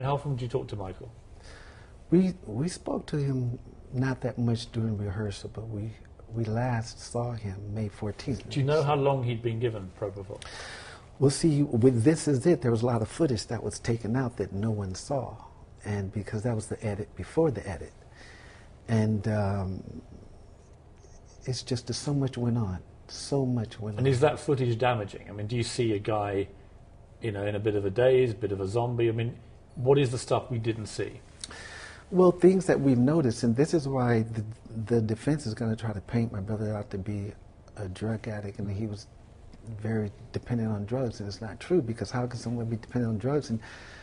How often did you talk to Michael? We spoke to him not that much during rehearsal, but we last saw him May 14th. Do you know how long he'd been given propofol? Well, see, with This Is It, there was a lot of footage that was taken out that no one saw, and because that was the edit before the edit. And it's just that so much went on. So much went on. And is that footage damaging? I mean, do you see a guy, in a bit of a daze, a bit of a zombie? I mean, what is the stuff we didn't see? Well, things that we've noticed, and this is why the defense is going to try to paint my brother out to be a drug addict, and he was very dependent on drugs, and it's not true, because how can someone be dependent on drugs? And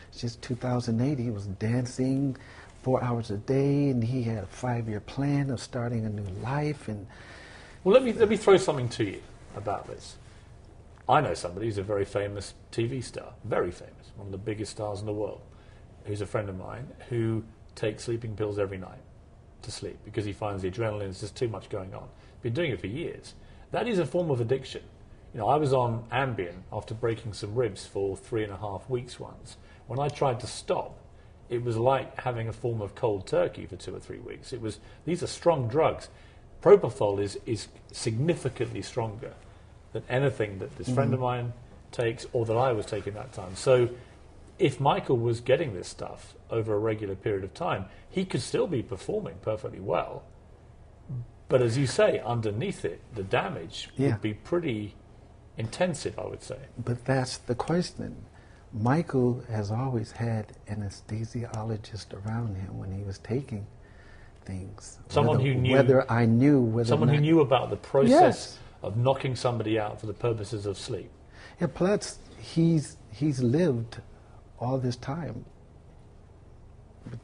it's just 2008, he was dancing 4 hours a day, and he had a 5-year plan of starting a new life. And well, let me throw something to you about this. I know somebody who's a very famous TV star, very famous, one of the biggest stars in the world, who's a friend of mine, who takes sleeping pills every night to sleep because he finds the adrenaline is just too much going on. Been doing it for years. That is a form of addiction. I was on Ambien after breaking some ribs for 3.5 weeks once. When I tried to stop, it was like having a form of cold turkey for 2 or 3 weeks. These are strong drugs. Propofol is significantly stronger than anything that this friend of mine takes or that I was taking that time. So if Michael was getting this stuff over a regular period of time, he could still be performing perfectly well. But as you say, underneath it, the damage would be pretty intensive, I would say. But that's the question. Michael has always had an anesthesiologist around him when he was taking things. Someone who knew. Whether I knew whether someone who knew about the process Yes. of knocking somebody out for the purposes of sleep. Yeah, plus he's lived all this time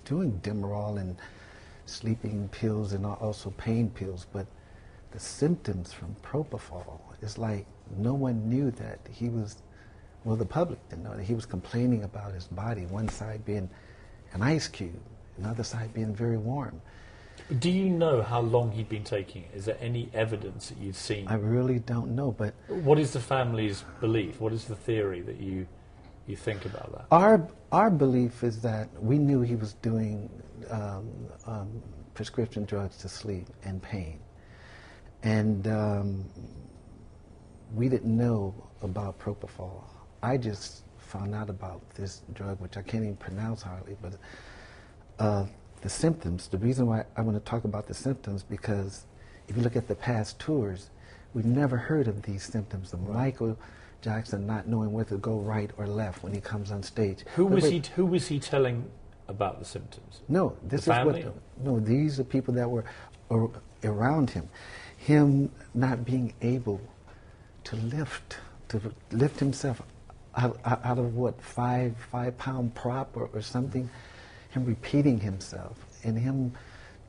doing Demerol and sleeping pills and also pain pills, but the symptoms from propofol, it's like no one knew that he was, well, the public didn't know that he was complaining about his body, one side being an ice cube, another side being very warm. Do you know how long he'd been taking it? Is there any evidence that you've seen? I really don't know, but what is the family's belief? What is the theory that you think about that? Our belief is that we knew he was doing prescription drugs to sleep and pain, and we didn't know about propofol. I just found out about this drug, which I can't even pronounce hardly, but the symptoms. The reason why I want to talk about the symptoms, because if you look at the past tours, we've never heard of these symptoms of Michael Jackson not knowing whether to go right or left when he comes on stage. Who was he telling about the symptoms? No, this the is family? no. These are people that were around him. Him not being able to lift himself out of what 5-pound prop or something. Him repeating himself and him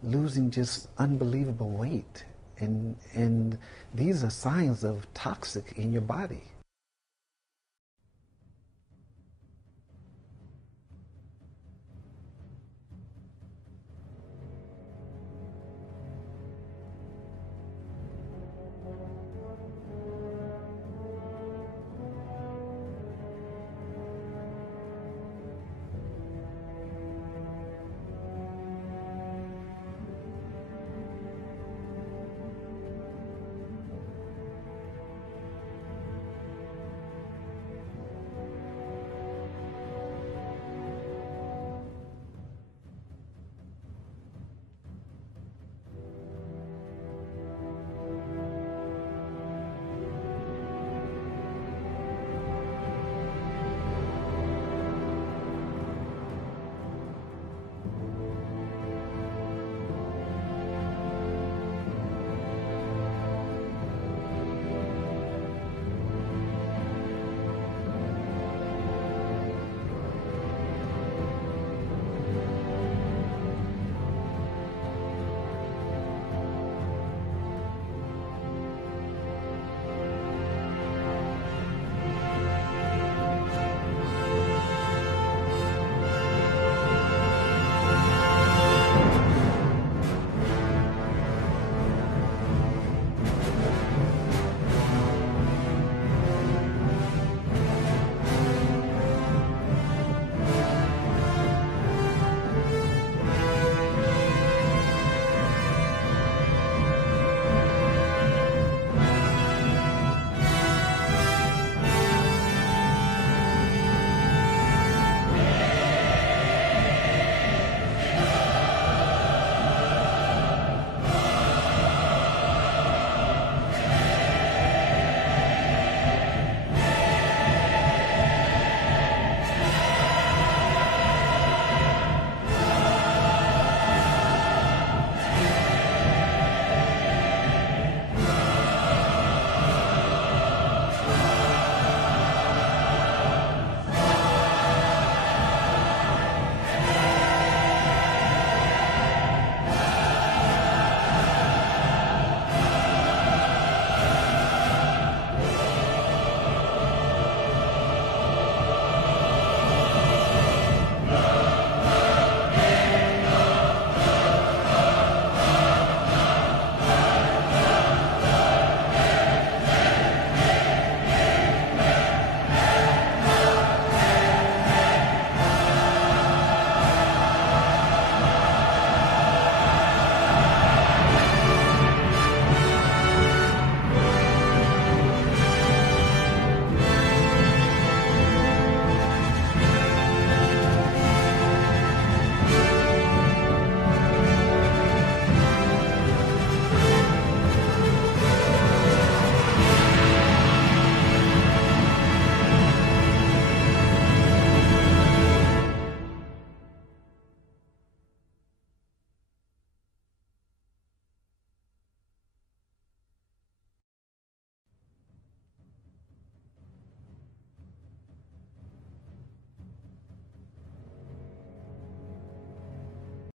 losing just unbelievable weight, and these are signs of toxic in your body.